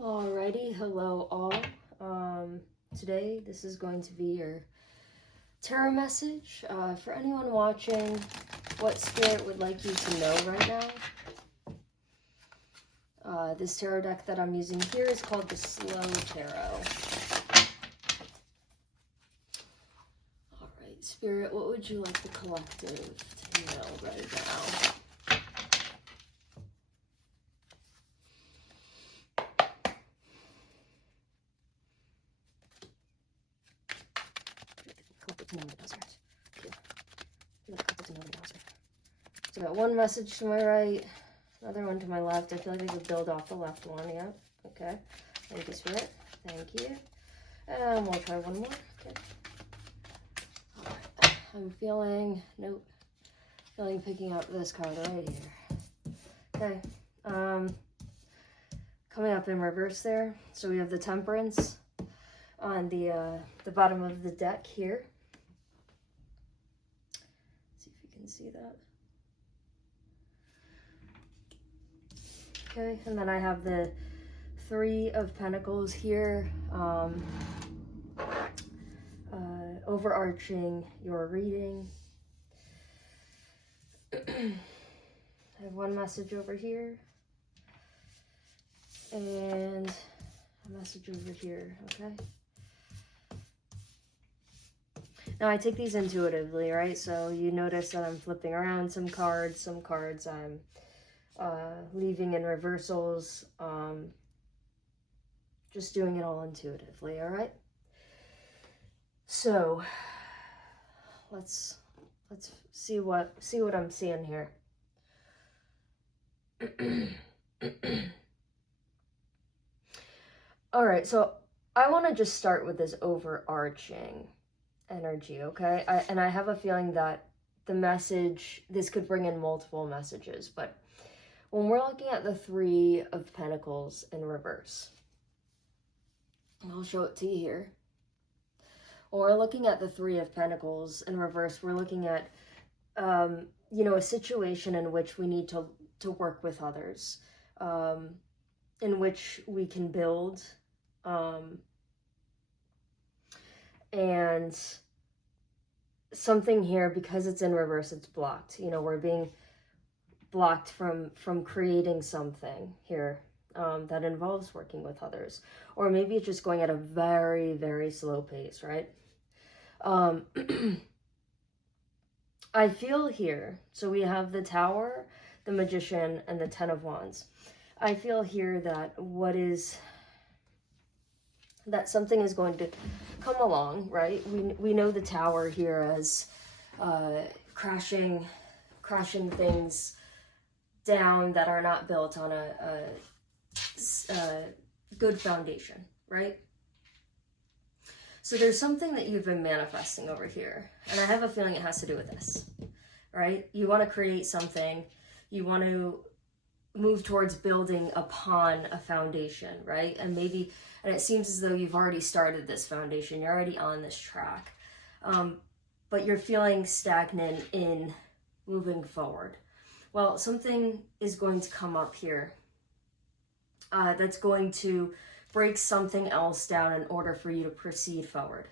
Alrighty, hello all. Today this is going to be your tarot message. For anyone watching, what Spirit would like you to know right now. This tarot deck that I'm using here is called the Slow Tarot. Alright, Spirit, what would you like the collective to know right now? So I got one message to my right, another one to my left. I feel like I could build off the left one. Yep. Okay. Thank you, Spirit. Thank you. And we'll try one more. Okay. All right. I'm feeling, nope. Feeling picking up this card right here. Okay. Coming up in reverse there. So we have the Temperance on the bottom of the deck here. See if you can see that. Okay, and then I have the Three of Pentacles here, overarching your reading. I have one message over here, and a message over here, okay? Now I take these intuitively, right? So you notice that I'm flipping around some cards I'm leaving in reversals, just doing it all intuitively, all right? So let's see what I'm seeing here. All right, so I want to just start with this overarching energy, okay? And I have a feeling that the message, this could bring in multiple messages, but when we're looking at the Three of Pentacles in reverse, I'll show it to you here. When we're looking at the Three of Pentacles in reverse, we're looking at, a situation in which we need to work with others, in which we can build, and something here, because it's in reverse, it's blocked. We're being blocked from creating something here that involves working with others, or maybe it's just going at a very, very slow pace, right? I feel here, so we have the Tower, the Magician, and the Ten of Wands. I feel here that that something is going to come along, right? We know the Tower here as crashing things down that are not built on a good foundation, right? So there's something that you've been manifesting over here, and I have a feeling it has to do with this, right? You want to create something, you want to move towards building upon a foundation, right? And it seems as though you've already started this foundation, you're already on this track, but you're feeling stagnant in moving forward. Well, something is going to come up here that's going to break something else down in order for you to proceed forward.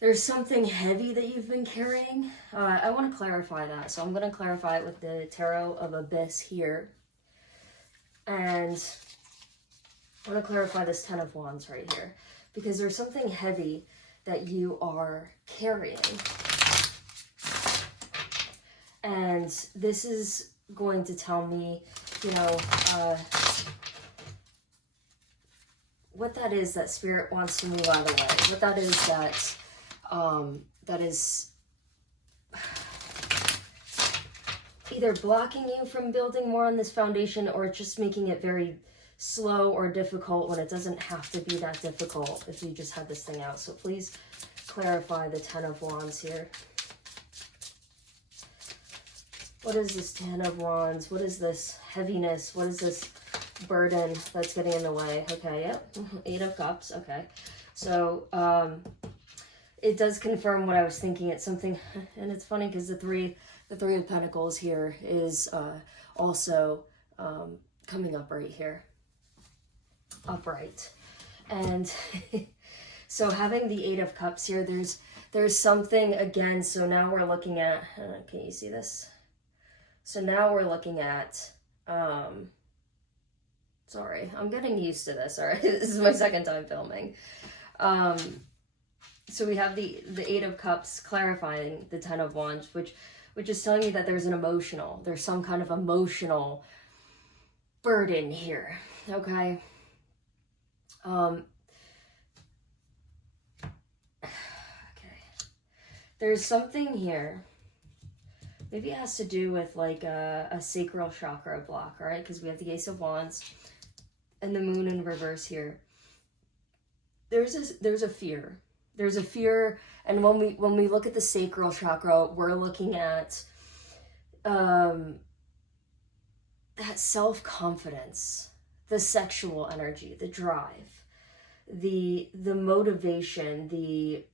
There's something heavy that you've been carrying. I want to clarify that. So I'm going to clarify it with the Tarot of Abyss here. And I want to clarify this Ten of Wands right here, because there's something heavy that you are carrying. And this is going to tell me, what that is that Spirit wants to move out of the way. What that is that is either blocking you from building more on this foundation, or just making it very slow or difficult when it doesn't have to be that difficult if you just had this thing out. So please clarify the Ten of Wands here. What is this Ten of Wands? What is this heaviness? What is this burden that's getting in the way? Okay, yep. Eight of Cups, okay. So, it does confirm what I was thinking. It's something, and it's funny because the three of Pentacles here is also coming up right here. upright. And so having the Eight of Cups here, there's something again. So now we're looking at, can you see this? So now we're looking at, sorry, I'm getting used to this, all right? This is my second time filming. So we have the Eight of Cups clarifying the Ten of Wands, which is telling you that there's some kind of emotional burden here, okay? Okay. There's something here. Maybe it has to do with like a sacral chakra block, all right? Because we have the Ace of Wands and the Moon in reverse here. There's a fear. There's a fear, and when we look at the sacral chakra, we're looking at that self-confidence, the sexual energy, the drive, the motivation, the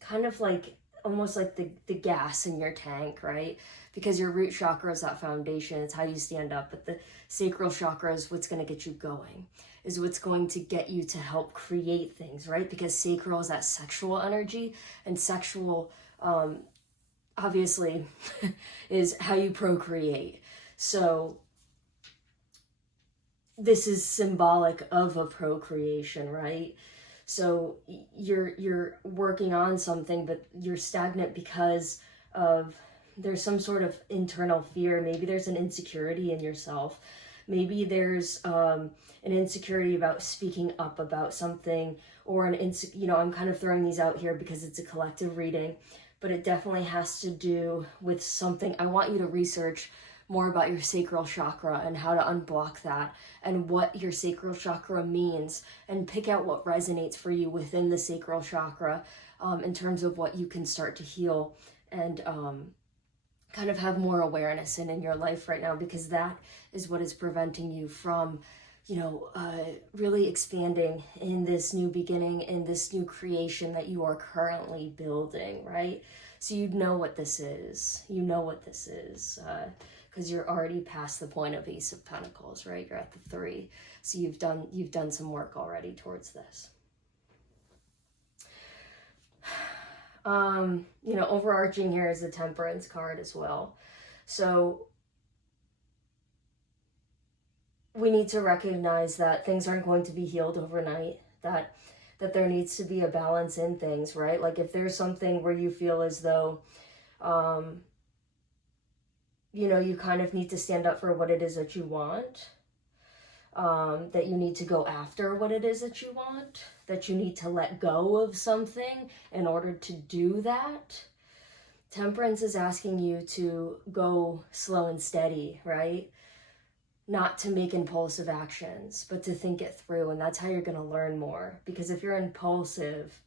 kind of like almost like the gas in your tank, right? Because your root chakra is that foundation, it's how you stand up, but the sacral chakra is what's going to get you going, is what's going to get you to help create things, right? Because sacral is that sexual energy, and sexual obviously is how you procreate. So this is symbolic of a procreation, right? So you're working on something, but you're stagnant because of there's some sort of internal fear. Maybe there's an insecurity in yourself. Maybe there's an insecurity about speaking up about something, or I'm kind of throwing these out here because it's a collective reading, but it definitely has to do with something. I want you to research more about your sacral chakra and how to unblock that and what your sacral chakra means, and pick out what resonates for you within the sacral chakra in terms of what you can start to heal and kind of have more awareness in your life right now, because that is what is preventing you from, really expanding in this new beginning, in this new creation that you are currently building, right? So you know what this is. Because you're already past the point of Ace of Pentacles, right? You're at the 3. So you've done some work already towards this. Overarching here is the Temperance card as well. So we need to recognize that things aren't going to be healed overnight, that there needs to be a balance in things, right? Like if there's something where you feel as though, you kind of need to stand up for what it is that you want, that you need to go after what it is that you want, that you need to let go of something in order to do that. Temperance is asking you to go slow and steady, right? Not to make impulsive actions, but to think it through. And that's how you're going to learn more. Because if you're impulsive,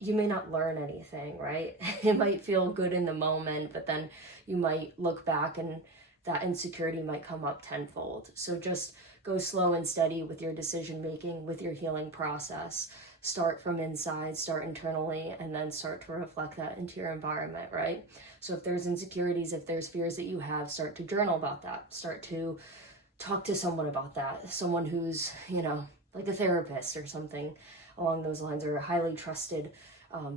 you may not learn anything, right? It might feel good in the moment, but then you might look back and that insecurity might come up tenfold. So just go slow and steady with your decision making, with your healing process. Start from inside, start internally, and then start to reflect that into your environment, right? So if there's insecurities, if there's fears that you have, start to journal about that. Start to talk to someone about that. Someone who's, like a therapist or something along those lines, or a highly trusted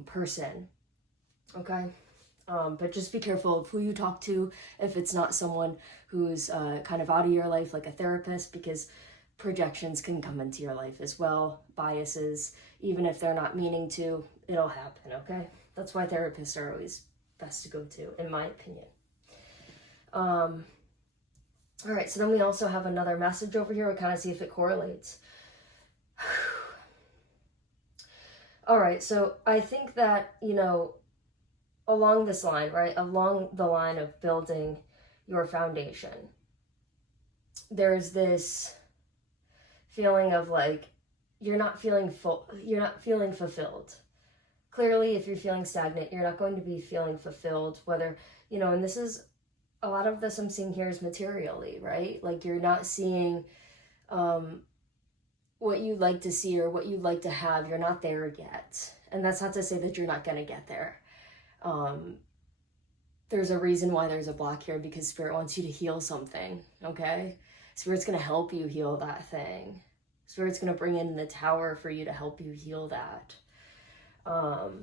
person, okay? But just be careful of who you talk to if it's not someone who's kind of out of your life, like a therapist, because projections can come into your life as well, biases, even if they're not meaning to, it'll happen, okay? That's why therapists are always best to go to, in my opinion. All right, so then we also have another message over here. We'll kind of see if it correlates. All right, so I think that, along this line, right, along the line of building your foundation, there's this feeling of like, you're not feeling fulfilled. Clearly, if you're feeling stagnant, you're not going to be feeling fulfilled, whether, and this is, a lot of this I'm seeing here is materially, right? Like you're not seeing what you'd like to see or what you'd like to have. You're not there yet. And that's not to say that you're not going to get there. There's a reason why there's a block here, because Spirit wants you to heal something, okay? Spirit's going to help you heal that thing. Spirit's going to bring in the tower for you to help you heal that. To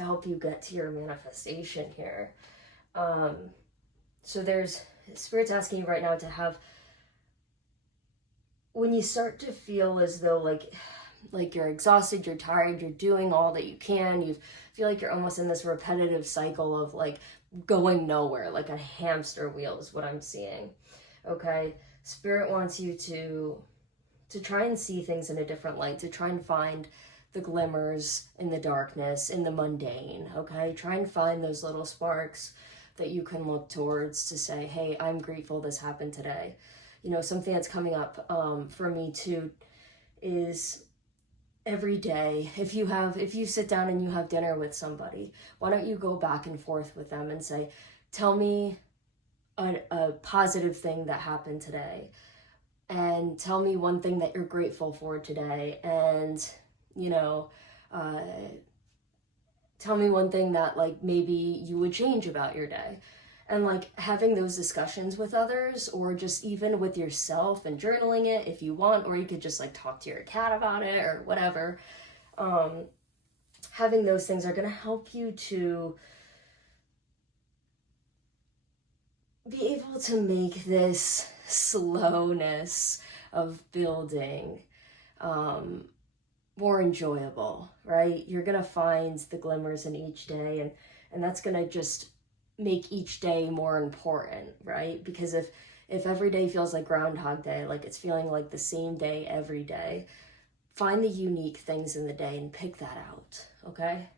help you get to your manifestation here. So there's, Spirit's asking you right now to have, when you start to feel as though like you're exhausted, you're tired, you're doing all that you can, you feel like you're almost in this repetitive cycle of like going nowhere, like a hamster wheel is what I'm seeing. Okay, Spirit wants you to try and see things in a different light, to try and find the glimmers in the darkness, in the mundane. Okay, try and find those little sparks that you can look towards to say, hey, I'm grateful this happened today. You know, something that's coming up for me too is every day, if you sit down and you have dinner with somebody, why don't you go back and forth with them and say, tell me a positive thing that happened today, and tell me one thing that you're grateful for today, and you know, tell me one thing that like maybe you would change about your day. And like having those discussions with others, or just even with yourself and journaling it if you want, or you could just like talk to your cat about it or whatever. Having those things are going to help you to be able to make this slowness of building more enjoyable, right? You're going to find the glimmers in each day, and that's going to just make each day more important, right? Because if every day feels like Groundhog Day, like it's feeling like the same day every day, find the unique things in the day and pick that out, okay?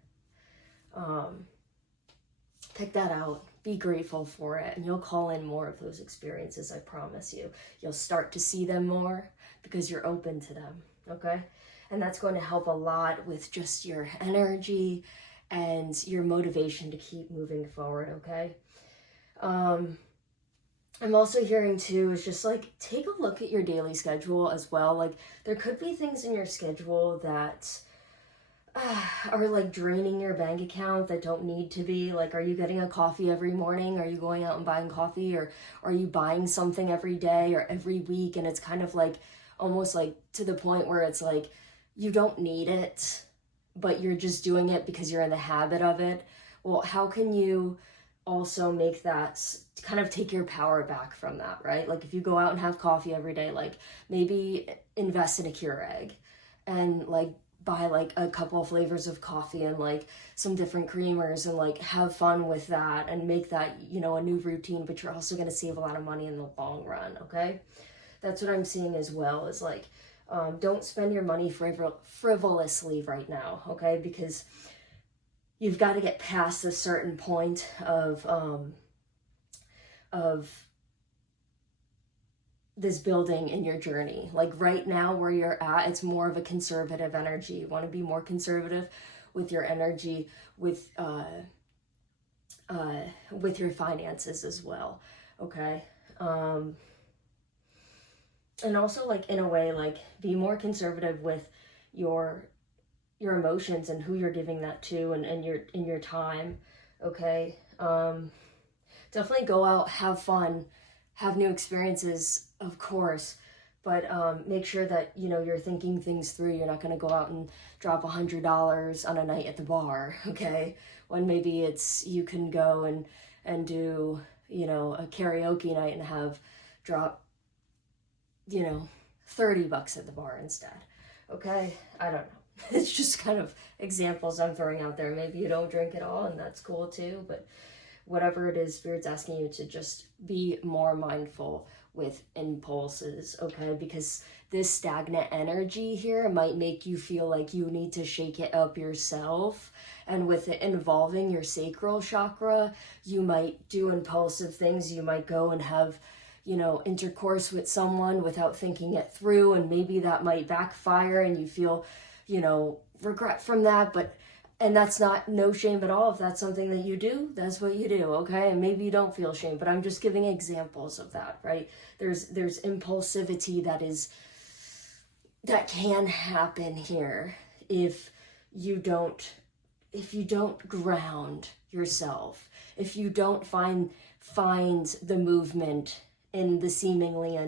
Pick that out, be grateful for it, and you'll call in more of those experiences, I promise you. You'll start to see them more because you're open to them, okay? And that's going to help a lot with just your energy and your motivation to keep moving forward, okay? I'm also hearing too is just like take a look at your daily schedule as well. Like there could be things in your schedule that are like draining your bank account that don't need to be. Like, are you getting a coffee every morning? Are you going out and buying coffee? Or are you buying something every day or every week? And it's kind of like almost like to the point where it's like you don't need it, but you're just doing it because you're in the habit of it. Well, how can you also make that kind of take your power back from that, right? Like if you go out and have coffee every day, like maybe invest in a Keurig and like buy like a couple of flavors of coffee and like some different creamers and like have fun with that and make that, you know, a new routine, but you're also going to save a lot of money in the long run, okay? That's what I'm seeing as well, is like, don't spend your money frivolously right now, okay? Because you've got to get past a certain point of this building in your journey. Like right now where you're at, it's more of a conservative energy. You want to be more conservative with your energy, with your finances as well, okay? And also like in a way, like be more conservative with your emotions and who you're giving that to, and your time, okay? Definitely go out, have fun, have new experiences, of course, but make sure that, you know, you're thinking things through. You're not going to go out and drop $100 on a night at the bar, okay? When maybe it's, you can go and do, you know, a karaoke night and drop, you know, $30 at the bar instead, okay? I don't know. It's just kind of examples I'm throwing out there. Maybe you don't drink at all, and that's cool too, but whatever it is, Spirit's asking you to just be more mindful with impulses, okay? Because this stagnant energy here might make you feel like you need to shake it up yourself. And with it involving your sacral chakra, you might do impulsive things. You might go and have, you know, intercourse with someone without thinking it through, and maybe that might backfire and you feel, you know, regret from that. And that's not no shame at all. If that's something that you do, that's what you do, okay? And maybe you don't feel shame, but I'm just giving examples of that, right? There's impulsivity that can happen here if you don't ground yourself, if you don't find the movement in the seemingly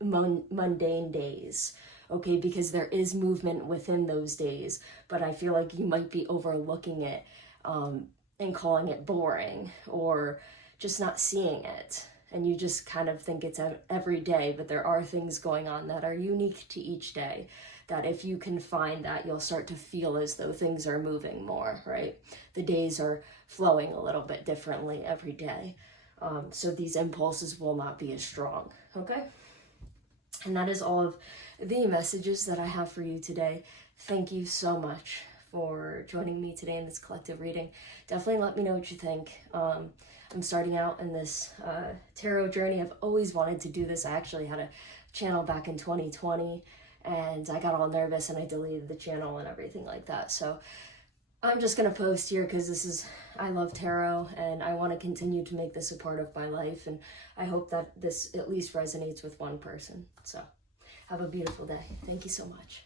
mundane days, okay? Because there is movement within those days, but I feel like you might be overlooking it and calling it boring, or just not seeing it. And you just kind of think it's every day, but there are things going on that are unique to each day, that if you can find that, you'll start to feel as though things are moving more, right? The days are flowing a little bit differently every day. So these impulses will not be as strong, okay? And that is all of the messages that I have for you today. Thank you so much for joining me today in this collective reading. Definitely let me know what you think. I'm starting out in this tarot journey. I've always wanted to do this. I actually had a channel back in 2020, and I got all nervous and I deleted the channel and everything like that. So I'm just going to post here because I love tarot and I want to continue to make this a part of my life. And I hope that this at least resonates with one person. So have a beautiful day. Thank you so much.